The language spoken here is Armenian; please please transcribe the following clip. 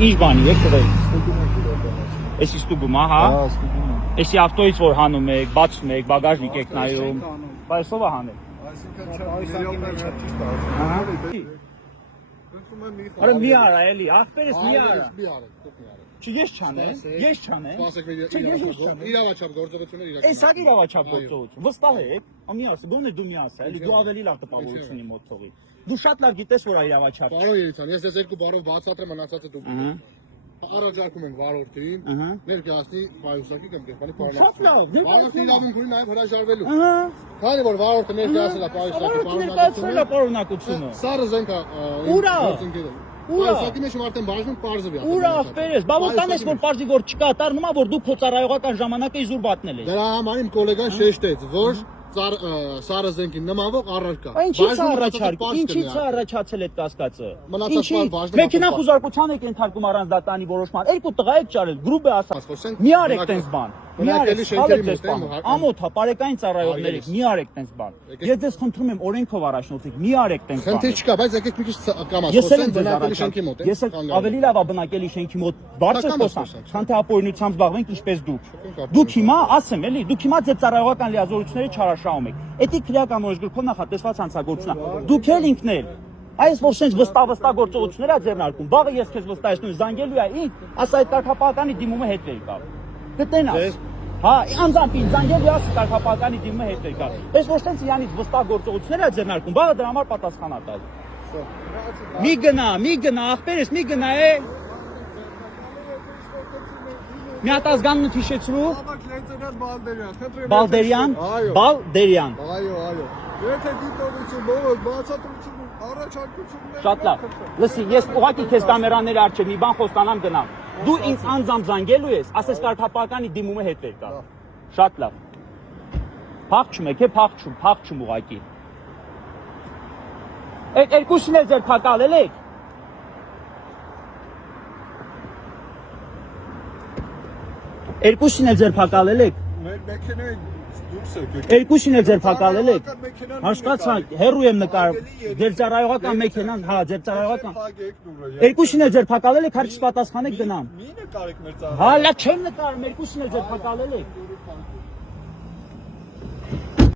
Ինչ բանի եք տվել։ Էսի ստուգում, ահա։ Էսի ավտոից որ հանում եք, բացում եք, բագաժնիկ եք նայում։ Բայց ո՞վ է հանել։ Արա մի արա էլի, ախպերս մի արա։ Չի ես չանեմ, ես չանեմ։ Իրավաչափ գործողություններ իրական։ Էսա իրավաչափ գործողություն։ Վստահ եք, մի ասա, գոնե դու մի ասա, էլի դու ավելի լավ տպավորություն իմ մոտ թողի։ Դու շատ լավ գիտես որ իրավաչափ։ Պարոն Երիցյան, ես ես երկու բառով բացատրեմ, մնացածը դուք։ Առաջարկում ենք վարորդին, ներկայացնի պայուսակի կամ կերպանի պարոն։ Շատ լավ, Վարորդի իրավունք ունի նաև հրաժարվելու։ Քանի որ վարորդը ներկայացել է պայուսակի պարունակությունը։ Սարը զենքա Ուրա։ Պայուսակի մեջ արդեն բաժնում պարզվի։ Ուրա ախպերես, բա որ տանես որ պարզի որ չկա, դառնում է որ դու քո ծառայողական ժամանակը իզուր բատնել ես։ Դրա համար իմ գոլեգան շեշտեց, որ Սարը զենքին նմանվող առարկա։ Ինչի՞ց առաջացել այդ կասկածը։ Մեքենա խուզարկության եք ենթարկում առանց դատանի որոշման։ Երկու տղա եք ճարել, գրուպ է ասած։ Մի արեք տենց բան։ Մի արեք, ամոթ հա, բարեկային ծառայողներ եք, մի արեք տենց բան։ Ես ձեզ խնդրում եմ օրենքով առաջնորդեք, մի արեք տենց բան։ Խնդիր չկա, բայց եկեք մի քիչ կամաց խոսենք բնակելի շենքի մոտ։ Ես ավելի լավ է բնակելի շենքի մոտ բարձր խոսանք, քան թե ապօրինությամբ զբաղվենք ինչպես դուք։ Դուք հիմա ասեմ էլի, դուք հիմա ձեր ծառայողական լիազորությունները չարաշահում եք։ Էդի քրեական օրենսգրքով նախատեսված հանցագործություն է։ Դուք էլ ինքն էլ այս որ sense վստահ գործողություններ է ձեռնարկում։ Վաղը ես քեզ վստահեցնում զանգելու է ինձ, ասա այդ կարգապահականի դիմումը հետ վեր գա։ Գտնես։ Հա, անձամբ ինձ զանգելու է ասա կարգապահականի դիմումը հետ վեր գա։ Այս որ sense իրանից վստահ գործողություններ է ձեռնարկում, վաղը դրա համար պատասխան է տալ։ Մի գնա, ախպերես, մի գնա է։ Մի հատ ազգանունդ հիշեցրու։ Բալդերյան։ Բալդերյան։ Այո։ Եթե դիտողություն, բացատրություն, առաջարկություններ։ Շատ լավ։ Լսի, ես ուղղակի քեզ կամերաների առջև մի բան խոստանամ գնամ։ Դու ինձ անձամբ զանգելու ես, ասես կարգապահականի դիմումը հետ վեր գա։ Շատ լավ։ Փախչում եք, փախչում ուղղակի։ Այդ երկուսին էլ ձեր փակալել եք։ Երկուսին էլ ձեր փակալել եք։ Մեր մեքենայի դուրս եք։ Երկուսին էլ ձեր փակալել եք։ Հասկացա, հերու եմ նկարում։ Ձեր ծառայողական մեքենան, հա, ձեր ծառայողական։ Երկուսին էլ ձեր փակալել եք, հարցից պատասխանեք գնամ։ Մի նկարեք մեր ծառայողական։ Հա, լա չեմ նկարում, երկուսին էլ ձեր փակալել եք։